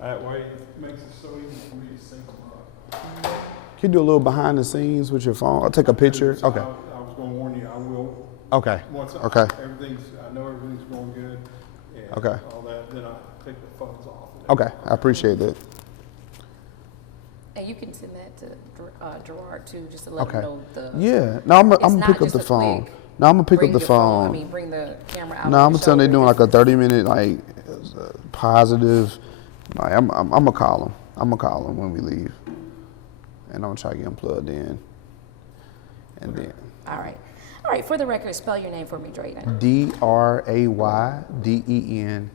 That way it makes it so easy for me to sync them up. Can you do a little behind the scenes with your phone? I'll take a picture. Okay. I was going to warn you, I will. Okay. Once I know everything's going good and all that, then I take the phones off. Okay, I appreciate that. And you can send that to Gerard too, just to let him know the. Yeah, no, I'm gonna pick up the phone. No, I'm gonna pick up the phone. I mean, bring the camera out. No, I'm gonna tell them they're doing like a 30-minute like positive. Like, I'm gonna call them. I'm gonna call them when we leave, and I'm gonna try to get them plugged in. And then. All right. All right. For the record, spell your name for me, Drayden. Drayden.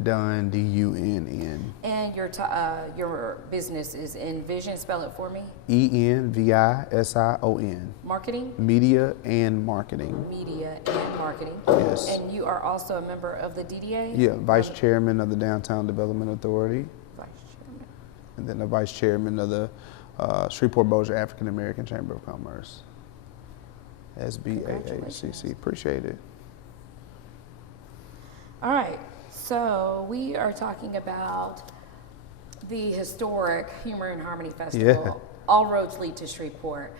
Dunn, D-U-N-N. And your business is Envision. Spell it for me. E-N-V-I-S-I-O-N. Marketing. Media and Marketing. Media and Marketing. Yes. And you are also a member of the DDA. Yeah, Vice Chairman of the Downtown Development Authority. Vice Chairman. And then the Vice Chairman of the Shreveport Bossier African American Chamber of Commerce. SBAACC. Appreciate it. All right. So we are talking about the historic Humor and Harmony Festival. Yeah. All roads lead to Shreveport.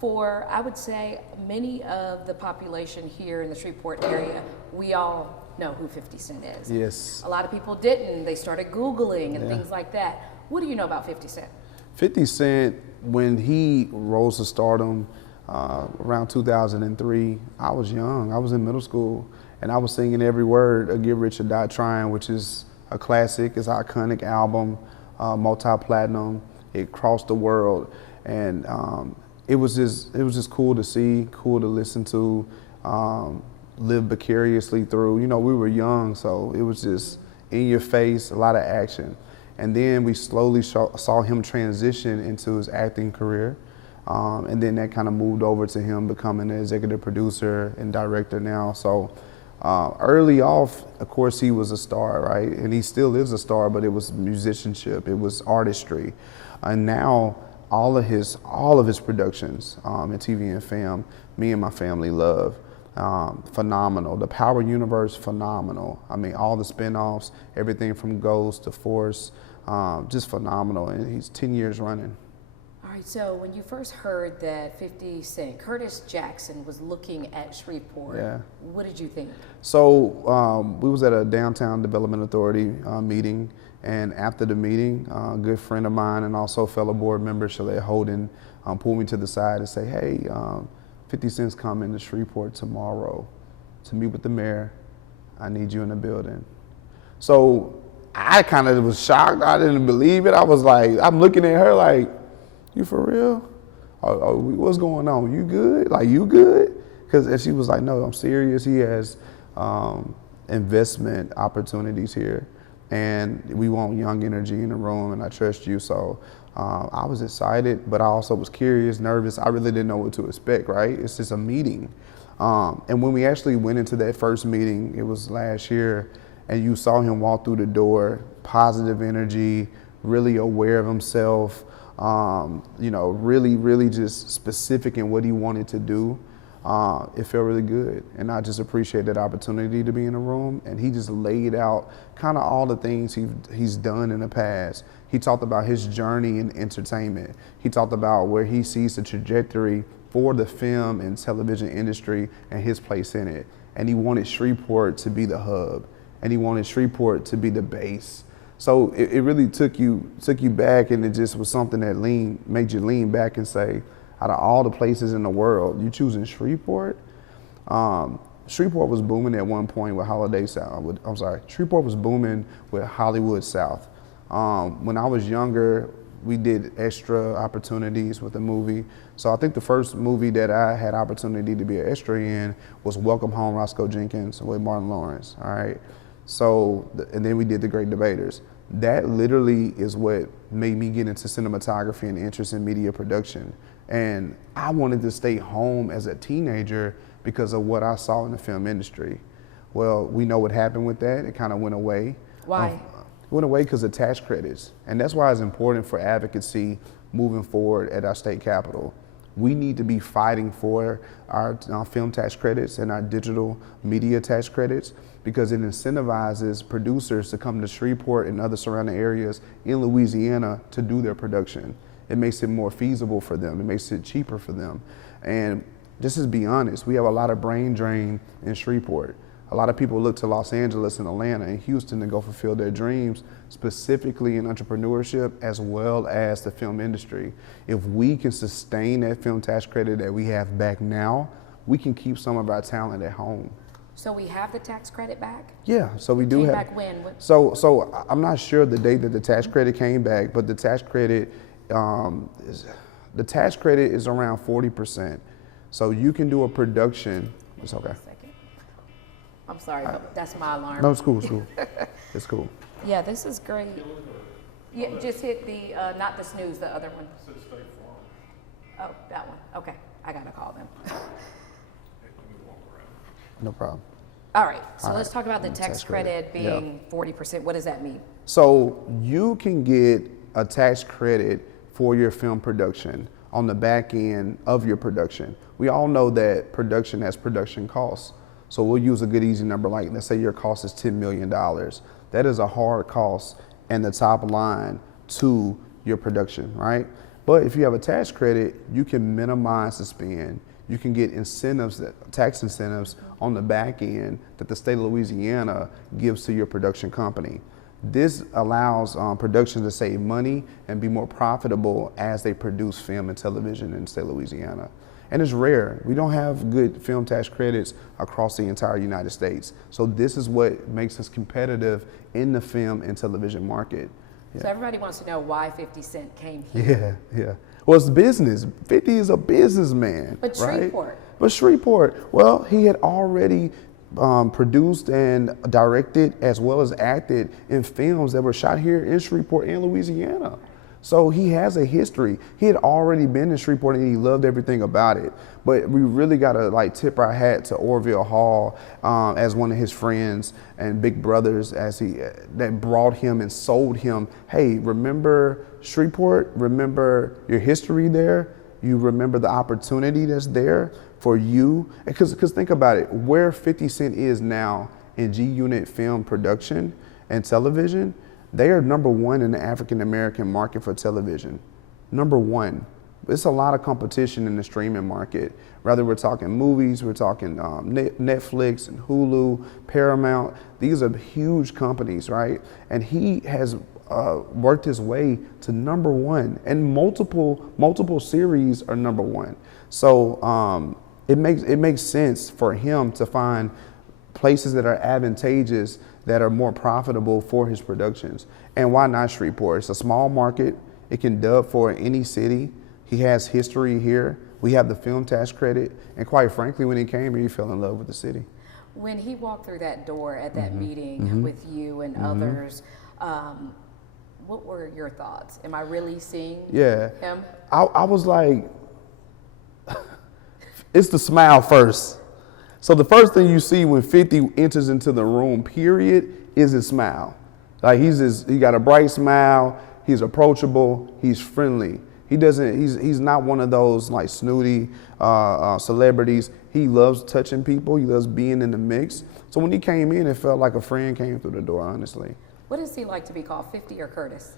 For, I would say, many of the population here in the Shreveport area, we all know who 50 Cent is. Yes. A lot of people didn't. They started Googling and things like that. What do you know about 50 Cent? 50 Cent, when he rose to stardom around 2003, I was young. I was in middle school. And I was singing every word of Get Rich or Die Trying, which is a classic. It's an iconic album, multi-platinum. It crossed the world, and it was just cool to see, cool to listen to, live vicariously through. You know, we were young, so it was just in your face, a lot of action. And then we slowly saw him transition into his acting career. And then that kind of moved over to him becoming an executive producer and director now. So. Early off, of course, he was a star, right? And he still is a star, but it was musicianship, it was artistry. And now all of his productions in TV and film, me and my family love. Phenomenal. The Power Universe, phenomenal. I mean, all the spinoffs, everything from Ghost to Force, just phenomenal. And he's 10 years running. All right, so when you first heard that 50 Cent, Curtis Jackson was looking at Shreveport, what did you think? So we was at a Downtown Development Authority meeting, and after the meeting, a good friend of mine and also fellow board member, Shalette Holden, pulled me to the side and say, hey, 50 Cent's coming to Shreveport tomorrow to meet with the mayor. I need you in the building. So I kind of was shocked. I didn't believe it. I was like, I'm looking at her like, you for real? What's going on? You good? Like, you good? And she was like, no, I'm serious. He has investment opportunities here, and we want young energy in the room, and I trust you. So I was excited, but I also was curious, nervous. I really didn't know what to expect, right? It's just a meeting. And when we actually went into that first meeting, it was last year, and you saw him walk through the door, positive energy, really aware of himself, you know, really just specific in what he wanted to do. It felt really good, and I just appreciate that opportunity to be in the room. And he just laid out kind of all the things he's done in the past. He talked about his journey in entertainment. He talked about where he sees the trajectory for the film and television industry and his place in it. And he wanted Shreveport to be the hub, and he wanted Shreveport to be the base. So it really took you back, and it just was something that made you lean back and say, out of all the places in the world, you choosing Shreveport? Shreveport was booming at one point with Shreveport was booming with Hollywood South. When I was younger, we did extra opportunities with the movie. So I think the first movie that I had opportunity to be an extra in was Welcome Home, Roscoe Jenkins with Martin Lawrence, all right? So, and then we did The Great Debaters. That literally is what made me get into cinematography and interest in media production. And I wanted to stay home as a teenager because of what I saw in the film industry. Well, we know what happened with that. It kind of went away. Why? It went away because of tax credits. And that's why it's important for advocacy moving forward at our state capitol. we need to be fighting for our film tax credits and our digital media tax credits, because it incentivizes producers to come to Shreveport and other surrounding areas in Louisiana to do their production. It makes it more feasible for them. It makes it cheaper for them. And just to be honest, we have a lot of brain drain in Shreveport. A lot of people look to Los Angeles and Atlanta and Houston to go fulfill their dreams, specifically in entrepreneurship as well as the film industry. If we can sustain that film tax credit that we have back now, we can keep some of our talent at home. So we have the tax credit back? Yeah, so we do Came have. back when? So I'm not sure the date that the tax credit came back, but the tax credit is around 40%. So you can do a production. It's okay. I'm sorry, but that's my alarm. No, it's cool. It's cool. It's cool. Yeah, this is great. Yeah, just hit the not the snooze, the other one. Oh, that one. Okay, I gotta call them. No problem. All right, so All let's right. talk about the tax credit being Yep. 40%. What does that mean? So you can get a tax credit for your film production on the back end of your production. We all know that production has production costs. So we'll use a good easy number, like let's say your cost is $10 million. That is a hard cost and the top line to your production, right? But if you have a tax credit, you can minimize the spend. You can get incentives, tax incentives on the back end that the state of Louisiana gives to your production company. This allows productions to save money and be more profitable as they produce film and television in the state of Louisiana. And it's rare. We don't have good film tax credits across the entire United States. So this is what makes us competitive in the film and television market. Yeah. So everybody wants to know why 50 Cent came here. Yeah. Well, it's business. 50 is a businessman, But right? Shreveport. But Shreveport, well, he had already produced and directed as well as acted in films that were shot here in Shreveport and Louisiana. So he has a history. He had already been in Shreveport and he loved everything about it. But we really gotta like tip our hat to Orville Hall as one of his friends and big brothers that brought him and sold him, hey, remember Shreveport? Remember your history there? You remember the opportunity that's there for you? Because think about it, where 50 Cent is now in G-Unit film production and television, they are number one in the African American market for television. Number one. It's a lot of competition in the streaming market. Whether we're talking movies, we're talking Netflix and Hulu, Paramount. These are huge companies, right? And he has worked his way to number one, and multiple series are number one. So it makes sense for him to find places that are advantageous, that are more profitable for his productions. And why not Shreveport? It's a small market. It can dub for any city. He has history here. We have the film tax credit. And quite frankly, when he came here, he fell in love with the city. When he walked through that door at that meeting with you and others, what were your thoughts? Am I really seeing him? I was like, it's the smile first. So the first thing you see when 50 enters into the room, period, is his smile. Like he got a bright smile. He's approachable. He's friendly. He's not one of those like snooty celebrities. He loves touching people. He loves being in the mix. So when he came in, it felt like a friend came through the door, honestly. What does he like to be called, 50 or Curtis?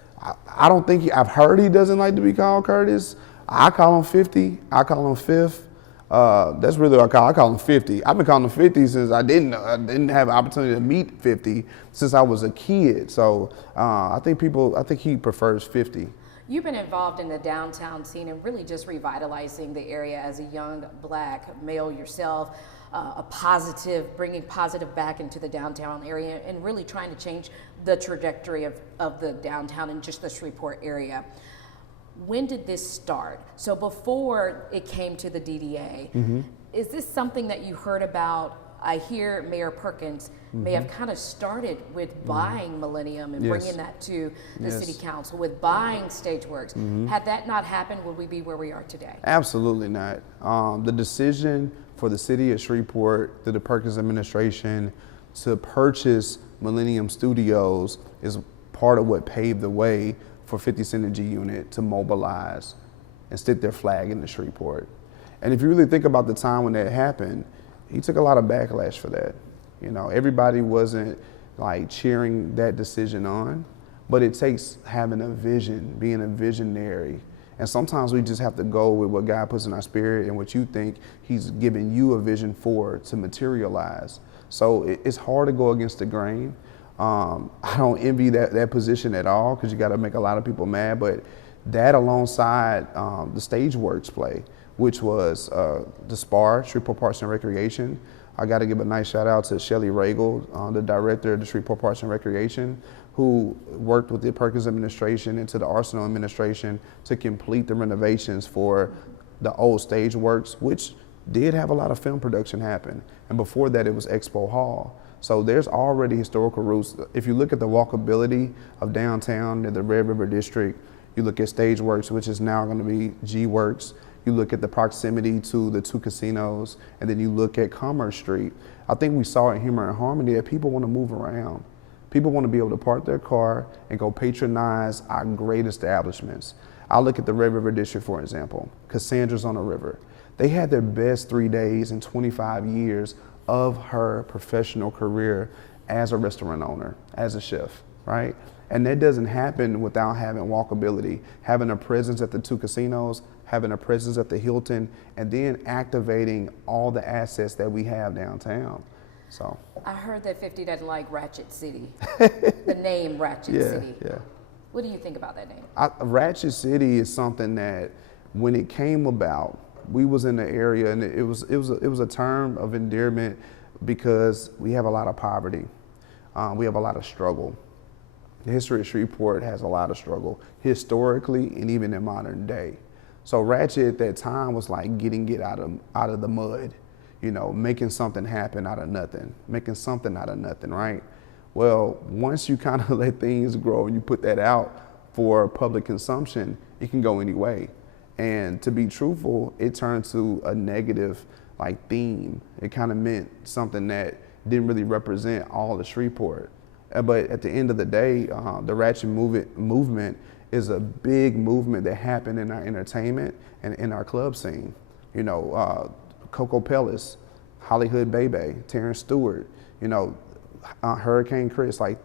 I don't think I've heard he doesn't like to be called Curtis. I call him 50. I call him Fifth. That's really what I call him 50. I've been calling him 50 since I didn't have an opportunity to meet 50 since I was a kid. So I think he prefers 50. You've been involved in the downtown scene and really just revitalizing the area as a young black male yourself, bringing positive back into the downtown area and really trying to change the trajectory of the downtown and just the Shreveport area. When did this start? So before it came to the DDA, is this something that you heard about? I hear Mayor Perkins may have kind of started with buying Millennium and bringing that to the city council, with buying Stageworks. Had that not happened, would we be where we are today? Absolutely not. The decision for the city of Shreveport, through the Perkins administration, to purchase Millennium Studios is part of what paved the way for 50 Cent and G-Unit to mobilize and stick their flag in the Shreveport. And if you really think about the time when that happened, he took a lot of backlash for that. You know, everybody wasn't like cheering that decision on, but it takes having a vision, being a visionary. And sometimes we just have to go with what God puts in our spirit and what you think he's giving you a vision for to materialize. So it's hard to go against the grain. I don't envy that position at all, because you got to make a lot of people mad, but that alongside the Stageworks play, which was the SPAR, Shreveport Parks and Recreation. I got to give a nice shout out to Shelly Regal, the director of the Shreveport Parks and Recreation, who worked with the Perkins administration and to the Arsenal administration to complete the renovations for the old Stageworks, which did have a lot of film production happen. And before that, it was Expo Hall. So there's already historical roots. If you look at the walkability of downtown in the Red River District, you look at Stageworks, which is now going to be G-Works. You look at the proximity to the two casinos, and then you look at Commerce Street. I think we saw in Humor and Harmony that people want to move around. People want to be able to park their car and go patronize our great establishments. I look at the Red River District, for example, Cassandra's on the River. They had their best 3 days in 25 years of her professional career as a restaurant owner, as a chef, right? And that doesn't happen without having walkability, having a presence at the two casinos, having a presence at the Hilton, and then activating all the assets that we have downtown. So I heard that 50 doesn't like Ratchet City, the name Ratchet City. Yeah. What do you think about that name? Ratchet City is something that when it came about, we was in the area, and it was a term of endearment because we have a lot of poverty. We have a lot of struggle. The history of Shreveport has a lot of struggle, historically and even in modern day. So Ratchet at that time was like getting it out of the mud, you know, making something happen out of nothing, making something out of nothing, right? Well, once you kind of let things grow and you put that out for public consumption, it can go any way. And to be truthful, it turned to a negative like theme. It kind of meant something that didn't really represent all of Shreveport. But at the end of the day, the Ratchet movement is a big movement that happened in our entertainment and in our club scene. You know, Coco Pellis, Hollywood Bebe, Terrence Stewart, you know, Hurricane Chris, like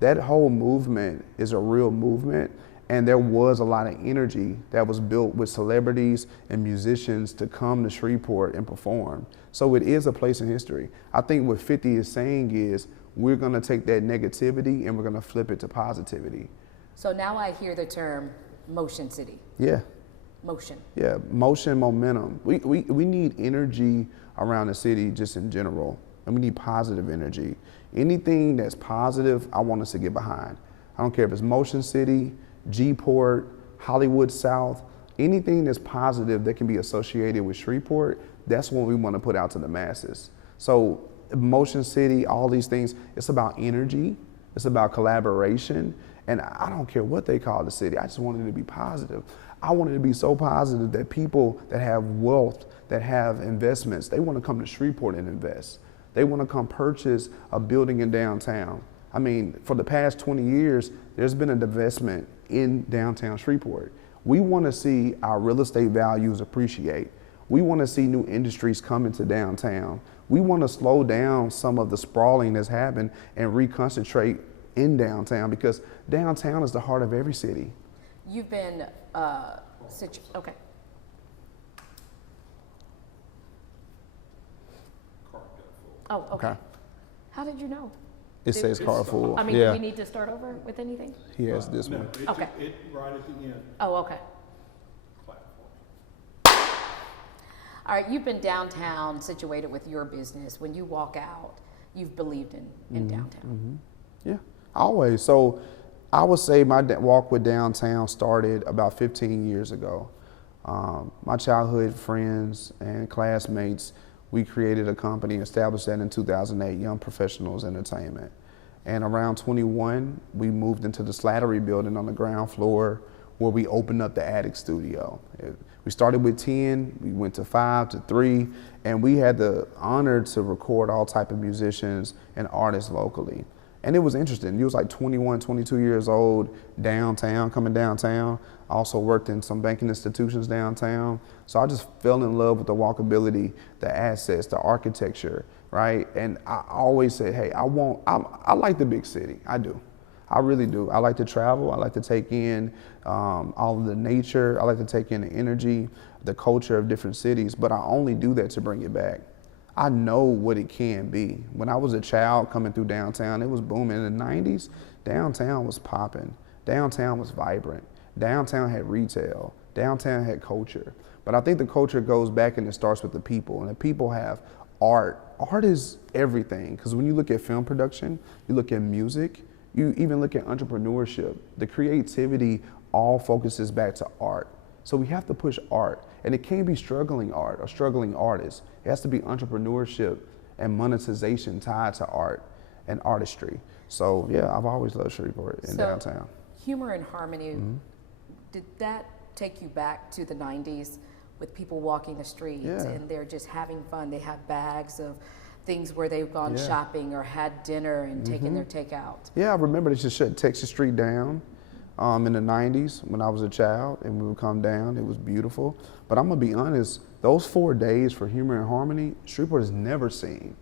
that whole movement is a real movement. And there was a lot of energy that was built with celebrities and musicians to come to Shreveport and perform. So it is a place in history. I think what 50 is saying is we're going to take that negativity and we're going to flip it to positivity. So now I hear the term Motion City. Yeah. Motion. Yeah, motion, momentum. We need energy around the city just in general, and we need positive energy. Anything that's positive, I want us to get behind. I don't care if it's Motion City, G-Port, Hollywood South, anything that's positive that can be associated with Shreveport, that's what we want to put out to the masses. So Motion City, all these things, it's about energy, it's about collaboration, and I don't care what they call the city, I just want it to be positive. I want it to be so positive that people that have wealth, that have investments, they want to come to Shreveport and invest. They want to come purchase a building in downtown. I mean, for the past 20 years, there's been a divestment in downtown Shreveport. We want to see our real estate values appreciate. We want to see new industries come into downtown. We want to slow down some of the sprawling that's happened and reconcentrate in downtown, because downtown is the heart of every city. You've been, okay. Oh, okay. How did you know? It says car full. I mean, do we need to start over with anything? He has this No, one. Okay. It right at the end. Oh, okay. All right, you've been downtown situated with your business. When you walk out, you've believed in downtown. Yeah, always. So I would say my walk with downtown started about 15 years ago. My childhood friends and classmates, we created a company, established that in 2008, Young Professionals Entertainment. And around 21, we moved into the Slattery building on the ground floor, where we opened up the attic studio. We started with 10, we went to 5 to 3, and we had the honor to record all type of musicians and artists locally. And it was interesting. He was like 21, 22 years old, coming downtown. I also worked in some banking institutions downtown. So I just fell in love with the walkability, the assets, the architecture, right? And I always said, hey, I like the big city. I do. I really do. I like to travel. I like to take in all of the nature. I like to take in the energy, the culture of different cities, but I only do that to bring it back. I know what it can be. When I was a child coming through downtown, it was booming. In the 90s, downtown was popping. Downtown was vibrant. Downtown had retail. Downtown had culture. But I think the culture goes back and it starts with the people. And the people have art. Art is everything. Because when you look at film production, you look at music, you even look at entrepreneurship. The creativity all focuses back to art. So we have to push art. And it can't be struggling art or struggling artists. It has to be entrepreneurship and monetization tied to art and artistry. So yeah, I've always loved Shreveport and downtown. Humor and harmony, did that take you back to the 90s with people walking the streets and they're just having fun? They have bags of things where they've gone shopping or had dinner and taken their takeout. Yeah, I remember they just shut Texas Street down in the 90s when I was a child, and we would come down. It was beautiful. But I'm gonna be honest, those 4 days for Humor and Harmony, Shreveport has never seen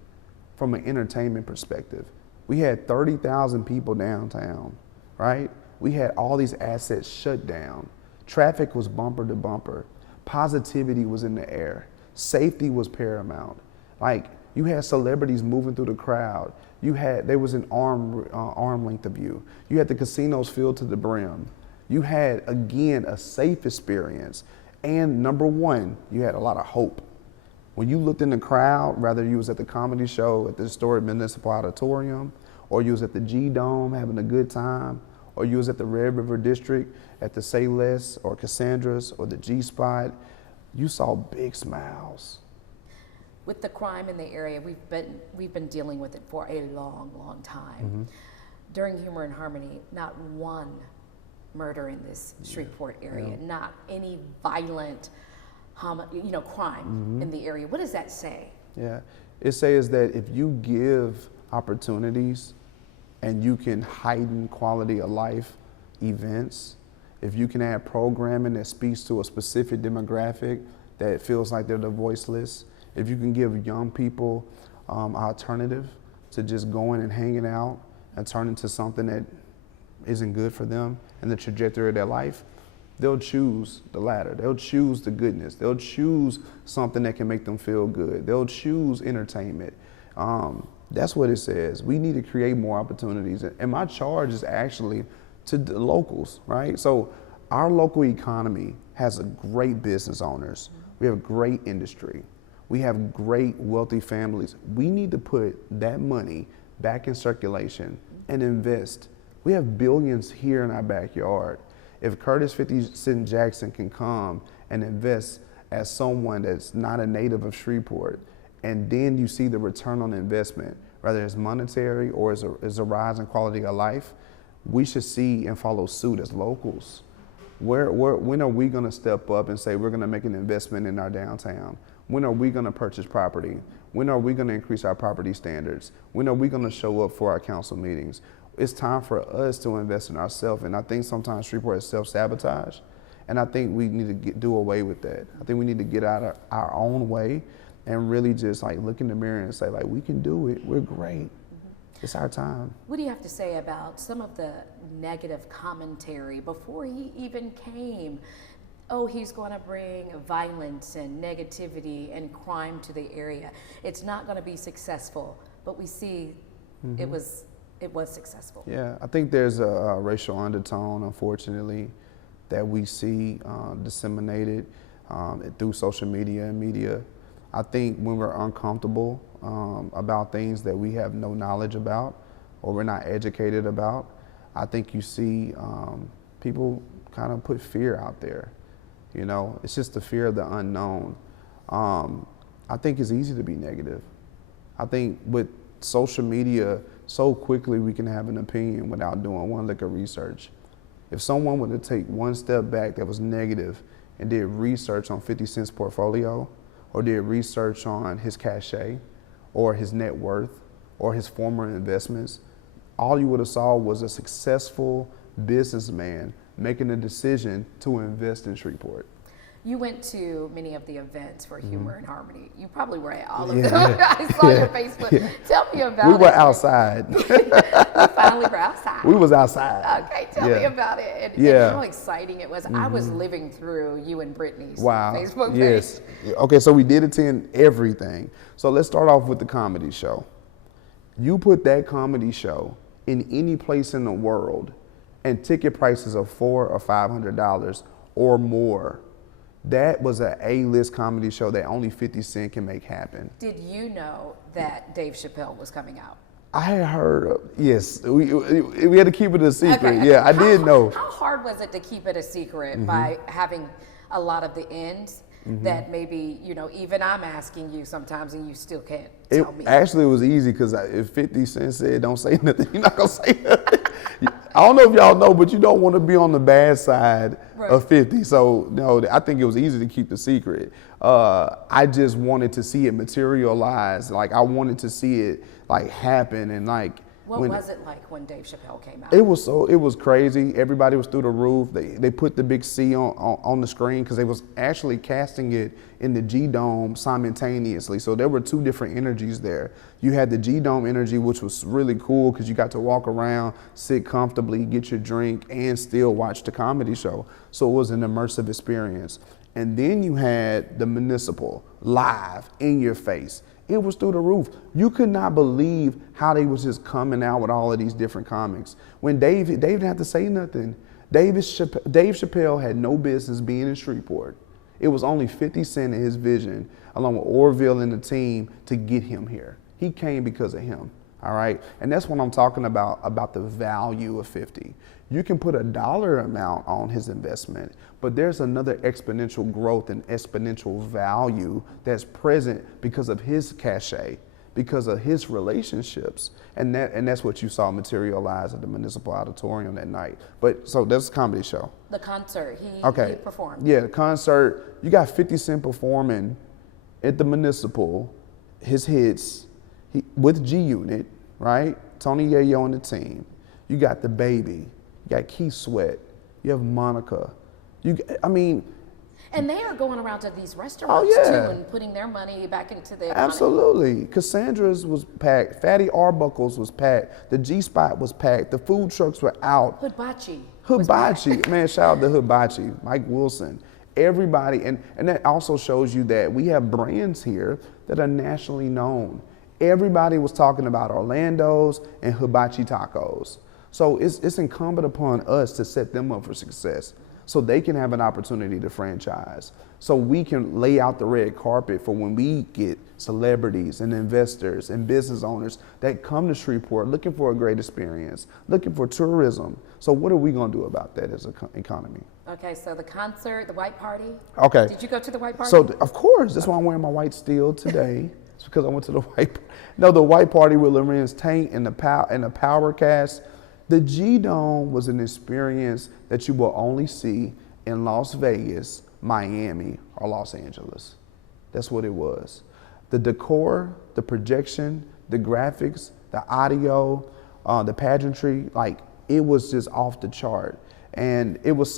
from an entertainment perspective. We had 30,000 people downtown, right? We had all these assets shut down. Traffic was bumper to bumper. Positivity was in the air. Safety was paramount. Like, you had celebrities moving through the crowd. There was an arm length of you. You had the casinos filled to the brim. You had, again, a safe experience. And number one, you had a lot of hope. When you looked in the crowd, whether you was at the comedy show at the historic Municipal Auditorium, or you was at the G-Dome having a good time, or you was at the Red River District at the Say Less or Cassandra's or the G-Spot, you saw big smiles. With the crime in the area, we've been dealing with it for a long, long time. During Humor and Harmony, not one murder in this Shreveport area, not any violent crime in the area. What does that say? Yeah, it says that if you give opportunities and you can heighten quality of life events, if you can add programming that speaks to a specific demographic that feels like they're the voiceless, if you can give young people alternative to just going and hanging out and turning to something that isn't good for them and the trajectory of their life, they'll choose the latter. They'll choose the goodness. They'll choose something that can make them feel good. They'll choose entertainment. That's what it says. We need to create more opportunities. And my charge is actually to the locals, right? So our local economy has a great business owners. We have great industry. We have great wealthy families. We need to put that money back in circulation and invest. We have billions here in our backyard. If Curtis 50 Cent Jackson can come and invest as someone that's not a native of Shreveport, and then you see the return on investment, whether it's monetary or as a rise in quality of life, we should see and follow suit as locals. When are we gonna step up and say we're gonna make an investment in our downtown? When are we gonna purchase property? When are we gonna increase our property standards? When are we gonna show up for our council meetings? It's time for us to invest in ourselves, and I think sometimes Shreveport is self-sabotage, and I think we need to do away with that. I think we need to get out of our own way and really just like look in the mirror and say like, we can do it, we're great. It's our time. What do you have to say about some of the negative commentary before he even came? Oh, he's going to bring violence and negativity and crime to the area. It's not going to be successful, but we see it was successful. Yeah, I think there's a racial undertone, unfortunately, that we see disseminated through social media and media. I think when we're uncomfortable about things that we have no knowledge about or we're not educated about, I think you see people kind of put fear out there. You know, it's just the fear of the unknown. I think it's easy to be negative. I think with social media, so quickly we can have an opinion without doing one lick of research. If someone were to take one step back that was negative and did research on 50 Cent's portfolio, or did research on his cachet, or his net worth, or his former investments, all you would have saw was a successful businessman making a decision to invest in Shreveport. You went to many of the events for Humor and Harmony. You probably were at all of Yeah. them. I saw your Facebook. Tell me about it. We were outside. You finally were outside. We was outside. Okay, tell me about it and how exciting it was. I was living through you and Brittany's Facebook page. Yes. Okay, so we did attend everything. So let's start off with the comedy show. You put that comedy show in any place in the world and ticket prices of $400 or $500 or more. That was an A-list comedy show that only 50 Cent can make happen. Did you know that Dave Chappelle was coming out? I had heard, yes. We had to keep it a secret. Okay. Yeah, I did know. How hard was it to keep it a secret by having a lot of the ends that maybe, you know, even I'm asking you sometimes and you still can't tell me? Actually, it was easy because if 50 Cent said don't say nothing, you're not going to say nothing. I don't know if y'all know, but you don't want to be on the bad side of 50. So, no, I think it was easy to keep the secret. I just wanted to see it materialize. Like, I wanted to see it, like, happen. And, like, what was it like when Dave Chappelle came out? It was crazy. Everybody was through the roof. They put the big C on the screen because they was actually casting it in the G-Dome simultaneously. So there were two different energies there. You had the G-Dome energy, which was really cool because you got to walk around, sit comfortably, get your drink, and still watch the comedy show. So it was an immersive experience. And then you had the municipal live in your face. It was through the roof. You could not believe how they was just coming out with all of these different comics. When Dave didn't have to say nothing. Dave Chappelle had no business being in Shreveport. It was only 50 Cent and his vision, along with Orville and the team, to get him here. He came because of him, all right? And that's what I'm talking about the value of 50. You can put a dollar amount on his investment, but there's another exponential growth and exponential value that's present because of his cachet, because of his relationships. And that's what you saw materialize at the Municipal Auditorium that night. But so that's a comedy show. The concert, he performed. Yeah, the concert, you got 50 Cent performing at the Municipal, his hits, with G-Unit, right? Tony Yayo and the team. You got The Baby. You got Keith Sweat. You have Monica. And they are going around to these restaurants too and putting their money back into the economy. Absolutely. Cassandra's was packed. Fatty Arbuckle's was packed. The G-Spot was packed. The food trucks were out. Hibachi. Man, shout out to Hibachi, Mike Wilson. Everybody, and that also shows you that we have brands here that are nationally known. Everybody was talking about Orlando's and Hibachi Tacos. So it's incumbent upon us to set them up for success so they can have an opportunity to franchise. So we can lay out the red carpet for when we get celebrities and investors and business owners that come to Shreveport looking for a great experience, looking for tourism. So what are we going to do about that as an economy? Okay, so the concert, the white party. Okay. Did you go to the white party? So of course, that's why I'm wearing my white steel today. It's because I went to the white party with Lorenz Tank and the Power Cast. The G-Dome was an experience that you will only see in Las Vegas, Miami, or Los Angeles. That's what it was. The decor, the projection, the graphics, the audio, the pageantry, like it was just off the chart. And it was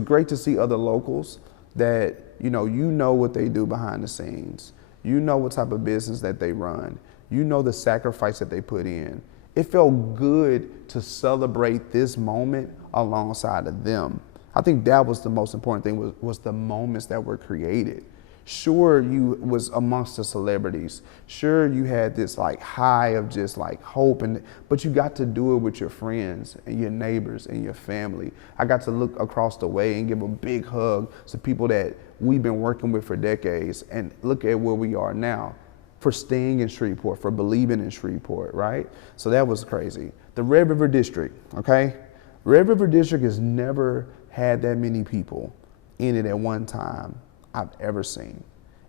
great to see other locals that, you know what they do behind the scenes. You know what type of business that they run. You know the sacrifice that they put in. It felt good to celebrate this moment alongside of them. I think that was the most important thing was the moments that were created. Sure, you was amongst the celebrities. Sure, you had this like high of just like hope, but you got to do it with your friends and your neighbors and your family. I got to look across the way and give a big hug to people that we've been working with for decades and look at where we are now. For staying in Shreveport, for believing in Shreveport, right? So that was crazy. The Red River District, okay? Red River District has never had that many people in it at one time I've ever seen.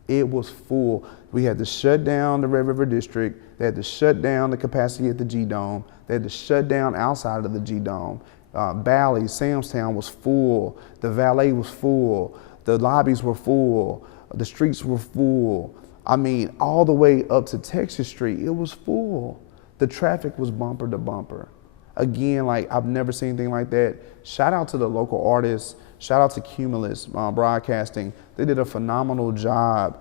It was full. We had to shut down the Red River District. They had to shut down the capacity at the G-Dome. They had to shut down outside of the G-Dome. Valley, Samstown was full. The valet was full. The lobbies were full. The streets were full. I mean, all the way up to Texas Street, it was full. The traffic was bumper to bumper. Again, like I've never seen anything like that. Shout out to the local artists. Shout out to Cumulus Broadcasting. They did a phenomenal job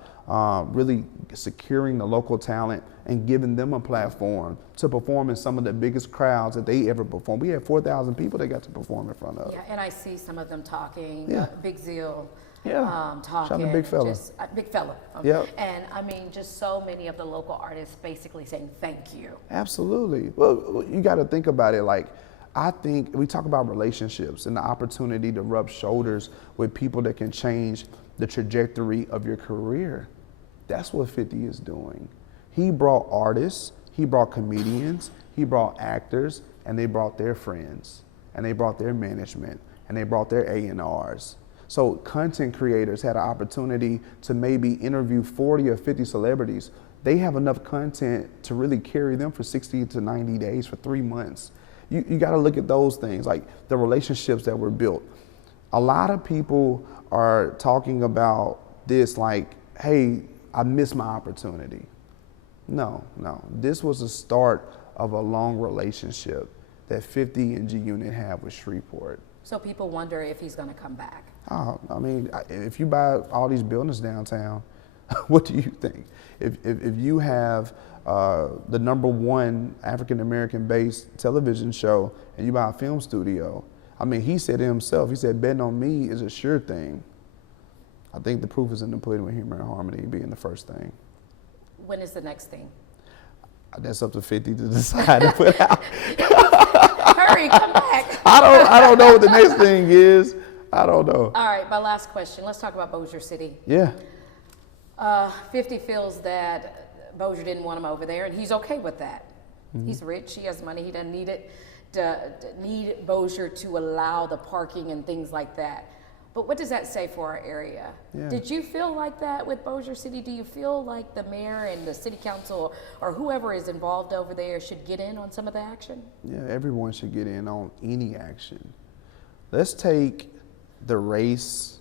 really securing the local talent and giving them a platform to perform in some of the biggest crowds that they ever performed. We had 4,000 people they got to perform in front of. Yeah, and I see some of them talking, Yeah. Big Zeal. Yeah. Talking. Shout out to Big Fella. Big Fella. Yep. And I mean, just so many of the local artists basically saying thank you. Absolutely. Well, you got to think about it. Like, I think we talk about relationships and the opportunity to rub shoulders with people that can change the trajectory of your career. That's what 50 is doing. He brought artists, he brought comedians, he brought actors, and they brought their friends, and they brought their management, and they brought their A&Rs. So content creators had an opportunity to maybe interview 40 or 50 celebrities. They have enough content to really carry them for 60 to 90 days, for 3 months. You got to look at those things, like the relationships that were built. A lot of people are talking about this like, hey, I missed my opportunity. No. This was the start of a long relationship that 50 and G-Unit have with Shreveport. So people wonder if he's going to come back. Oh, I mean, if you buy all these buildings downtown, what do you think? If you have the #1 African-American based television show and you buy a film studio, I mean, he said it himself, he said, betting on me is a sure thing. I think the proof is in the pudding with Humor and Harmony being the first thing. When is the next thing? That's up to 50 to decide to put out. Hurry, come back. I don't know what the next thing is. I don't know. All right, my last question. Let's talk about Bossier City. Yeah. 50 feels that Bossier didn't want him over there, and he's okay with that. Mm-hmm. He's rich, he has money, he doesn't need it to need Bossier to allow the parking and things like that. But what does that say for our area? Yeah. Did you feel like that with Bossier City? Do you feel like the mayor and the city council or whoever is involved over there should get in on some of the action? Yeah, everyone should get in on any action. Let's take the race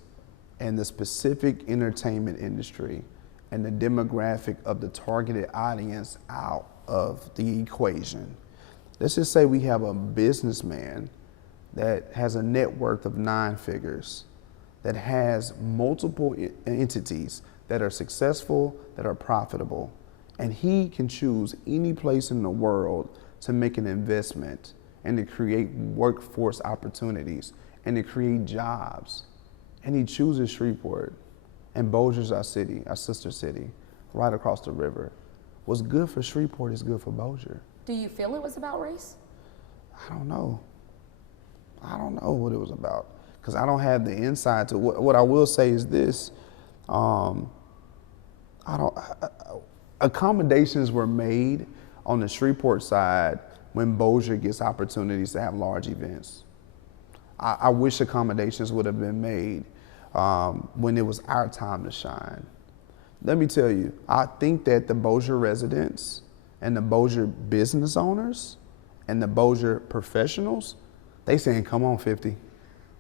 and the specific entertainment industry and the demographic of the targeted audience out of the equation. Let's just say we have a businessman that has a net worth of 9 figures, that has multiple entities that are successful, that are profitable, and he can choose any place in the world to make an investment and to create workforce opportunities and to create jobs. And he chooses Shreveport, and Bossier's our city, our sister city, right across the river. What's good for Shreveport is good for Bossier. Do you feel it was about race? I don't know. I don't know what it was about, because I don't have the insight to what I will say is this. Accommodations were made on the Shreveport side when Bossier gets opportunities to have large events. I wish accommodations would have been made when it was our time to shine. Let me tell you, I think that the Bossier residents and the Bossier business owners and the Bossier professionals, they saying, come on, 50.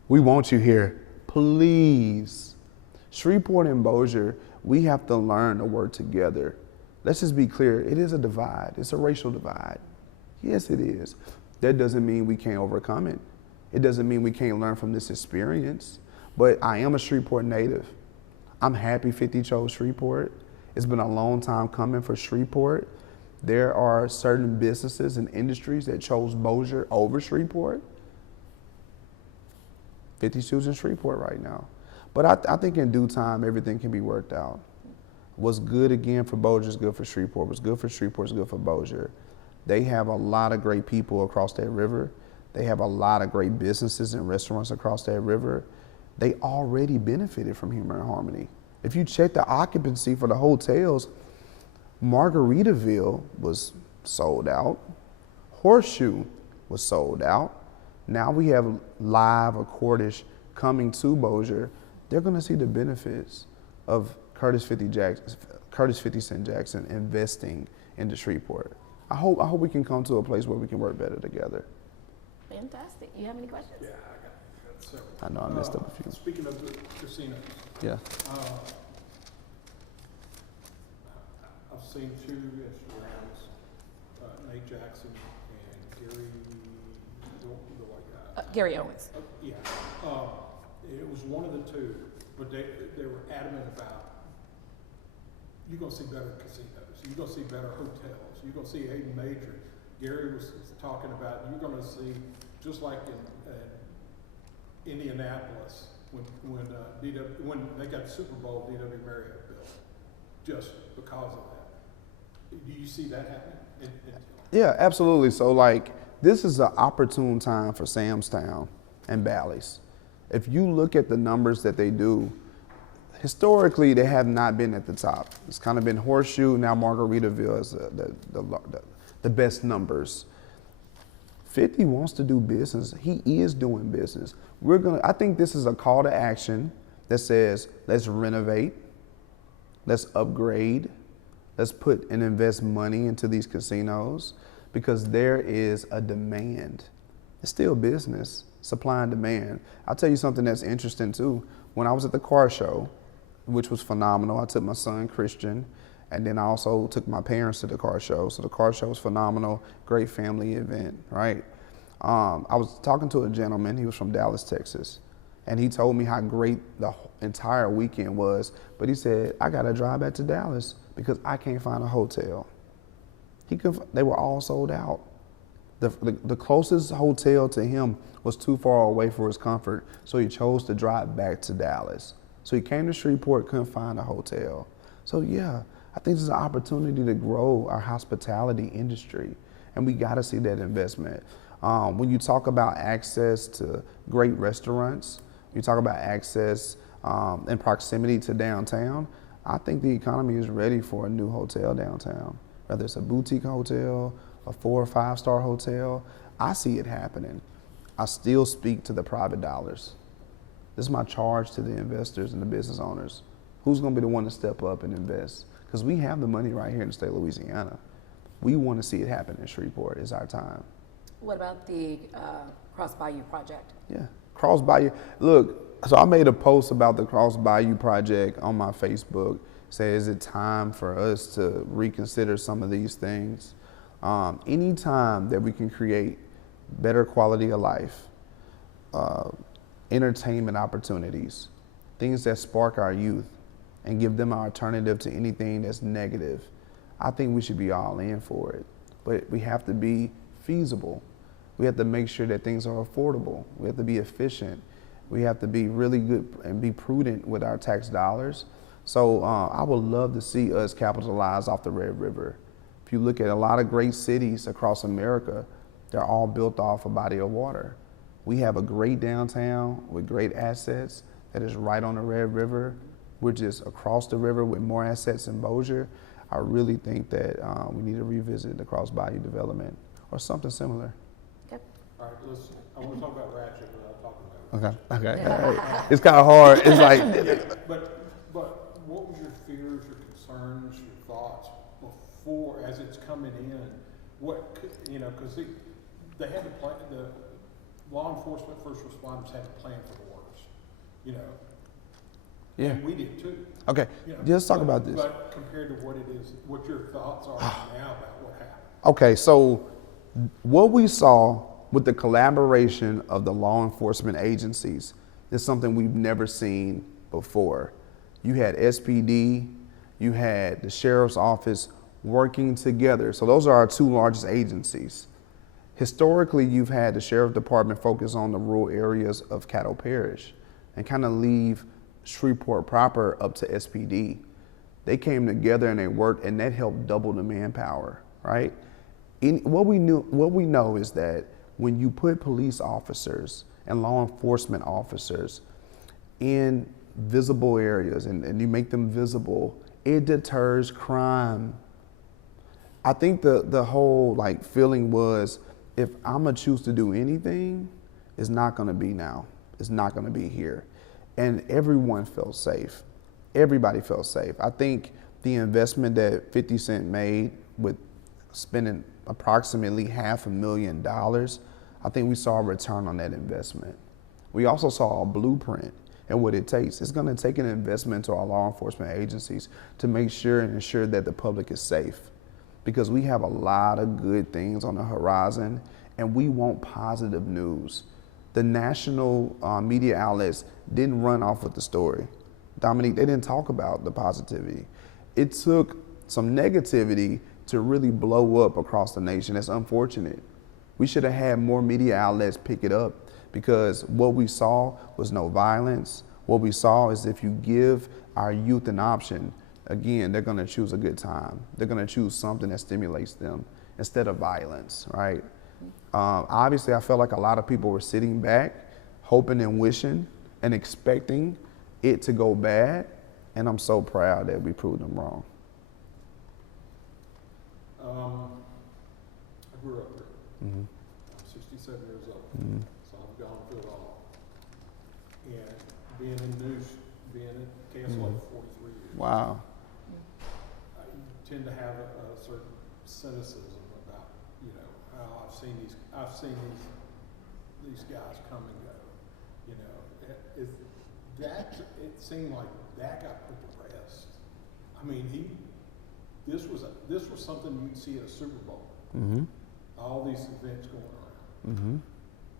We want you here, please. Shreveport and Bossier, we have to learn to work together. Let's just be clear, it is a divide. It's a racial divide. Yes, it is. That doesn't mean we can't overcome it. It doesn't mean we can't learn from this experience. But I am a Shreveport native. I'm happy 50 chose Shreveport. It's been a long time coming for Shreveport. There are certain businesses and industries that chose Bossier over Shreveport. 50's choosing Shreveport right now. But I think in due time, everything can be worked out. What's good again for Bossier is good for Shreveport. What's good for Shreveport is good for Bossier. They have a lot of great people across that river. They have a lot of great businesses and restaurants across that river. They already benefited from Humor and Harmony. If you check the occupancy for the hotels, Margaritaville was sold out. Horseshoe was sold out. Now we have Live or Cordish coming to Bossier. They're going to see the benefits of Curtis 50 Cent Jackson investing into Shreveport. I hope we can come to a place where we can work better together. Fantastic. You have any questions? Yeah, I got several. I know I messed up a few. Speaking of the casinos, Yeah. I've seen 2 restaurants, Nate Jackson and Gary Gary Owens. Yeah, it was one of the two, but they were adamant about, you're gonna see better casinos, you're gonna see better hotels, you're gonna see a major. Gary was talking about, you're gonna see, just like in Indianapolis, when they got the Super Bowl, DW Marriott built, just because of that. Do you see that happening? Yeah, absolutely. So like, this is an opportune time for Samstown and Bally's. If you look at the numbers that they do, historically they have not been at the top. It's kind of been Horseshoe, now Margaritaville is the best numbers. 50 wants to do business. He is doing business. I think this is a call to action that says, let's renovate, let's upgrade, let's put and invest money into these casinos, because there is a demand. It's still business, supply and demand. I'll tell you something that's interesting too. When I was at the car show, which was phenomenal, I took my son Christian, and then I also took my parents to the car show. So the car show was phenomenal, great family event, right? I was talking to a gentleman, he was from Dallas, Texas, and he told me how great the entire weekend was, but he said, I gotta drive back to Dallas because I can't find a hotel. They were all sold out. The closest hotel to him was too far away for his comfort, so he chose to drive back to Dallas. So he came to Shreveport, couldn't find a hotel. So yeah, I think there's an opportunity to grow our hospitality industry, and we gotta see that investment. When you talk about access to great restaurants, you talk about access and proximity to downtown, I think the economy is ready for a new hotel downtown. Whether it's a boutique hotel, a 4 or 5 star hotel, I see it happening. I still speak to the private dollars. This is my charge to the investors and the business owners. Who's gonna be the one to step up and invest? Because we have the money right here in the state of Louisiana. We wanna see it happen in Shreveport. It's our time. What about the Cross Bayou project? Yeah, Cross Bayou. Look, so I made a post about the Cross Bayou project on my Facebook. Say, is it time for us to reconsider some of these things? Anytime that we can create better quality of life, entertainment opportunities, things that spark our youth and give them an alternative to anything that's negative, I think we should be all in for it. But we have to be feasible. We have to make sure that things are affordable. We have to be efficient. We have to be really good and be prudent with our tax dollars. So I would love to see us capitalize off the Red River. If you look at a lot of great cities across America, they're all built off a body of water. We have a great downtown with great assets that is right on the Red River. We're just across the river with more assets in Bossier. I really think that we need to revisit the Cross Bayou development or something similar. Yep. All right, listen, I want to talk about Ratchet without talking about Ratchet. Okay. All right. It's kind of hard. It's like. Yeah, but what was your fears, your concerns, your thoughts before, as it's coming in? What, because they had to plan, the law enforcement, first responders had to plan for the worst, Yeah. And we did too. Okay, let's talk about this. But compared to what it is, what your thoughts are now about what happened. Okay, so what we saw with the collaboration of the law enforcement agencies is something we've never seen before. You had SPD, you had the sheriff's office working together. So those are our 2 largest agencies. Historically, you've had the sheriff department focus on the rural areas of Caddo Parish and kind of leave Shreveport proper up to SPD. They came together and they worked, and that helped double the manpower, right? What we know is that when you put police officers and law enforcement officers in visible areas and you make them visible, it deters crime. I think the whole feeling was, if I'm gonna choose to do anything, it's not gonna be now. It's not gonna be here. And everyone felt safe. Everybody felt safe. I think the investment that 50 Cent made with spending approximately $500,000, I think we saw a return on that investment. We also saw a blueprint and what it takes. It's gonna take an investment to our law enforcement agencies to make sure and ensure that the public is safe, because we have a lot of good things on the horizon and we want positive news. The national media outlets didn't run off with the story. Dominique, they didn't talk about the positivity. It took some negativity to really blow up across the nation. That's unfortunate. We should have had more media outlets pick it up, because what we saw was no violence. What we saw is if you give our youth an option, again, they're gonna choose a good time. They're gonna choose something that stimulates them instead of violence, right? Obviously, I felt like a lot of people were sitting back, hoping and wishing and expecting it to go bad, and I'm so proud that we proved them wrong. I grew up here. Mm-hmm. I'm 67 years old, Mm-hmm. so I've gone through it all. And being in news, being at KSLA for 43 years, Wow. I tend to have a certain cynicism about, how I've seen these guys come and go. It seemed like that got put to rest. I mean, this was something you'd see at a Super Bowl. Mm-hmm. All these events going around. Mm-hmm.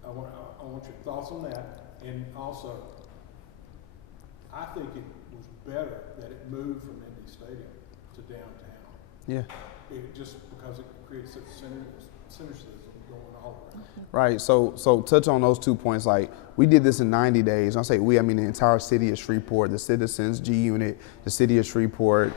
I want your thoughts on that, and also, I think it was better that it moved from Indy Stadium to downtown. Yeah. It just because it creates such cynicism going all around. Right. So touch on those 2 points. Like, we did this in 90 days. When I say we, I mean the entire city of Shreveport, the Citizens G Unit, the city of Shreveport.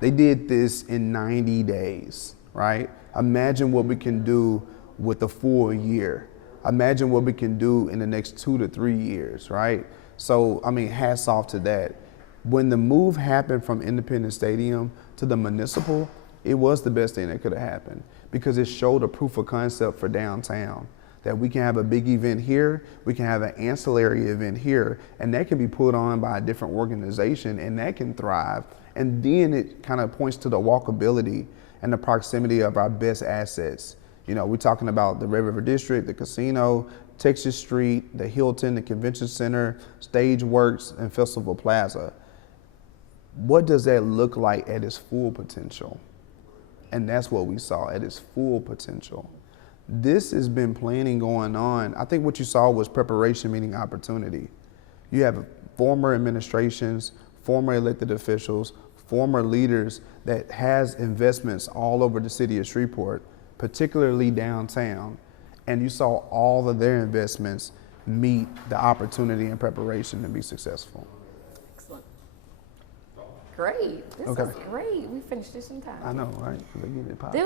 They did this in 90 days, right? Imagine what we can do with a full year. Imagine what we can do in the next 2 to 3 years, right? So, I mean, hats off to that. When the move happened from Independence Stadium to the municipal, it was the best thing that could have happened, because it showed a proof of concept for downtown, that we can have a big event here, we can have an ancillary event here, and that can be put on by a different organization, and that can thrive. And then it kind of points to the walkability and the proximity of our best assets. We're talking about the Red River District, the casino, Texas Street, the Hilton, the Convention Center, Stage Works, and Festival Plaza. What does that look like at its full potential? And that's what we saw, at its full potential. This has been planning going on. I think what you saw was preparation meeting opportunity. You have former administrations, former elected officials, former leaders that has investments all over the city of Shreveport, particularly downtown. And you saw all of their investments meet the opportunity and preparation to be successful. Excellent. Great. This Okay. is great. We finished this in time. I know, right? They give it pop.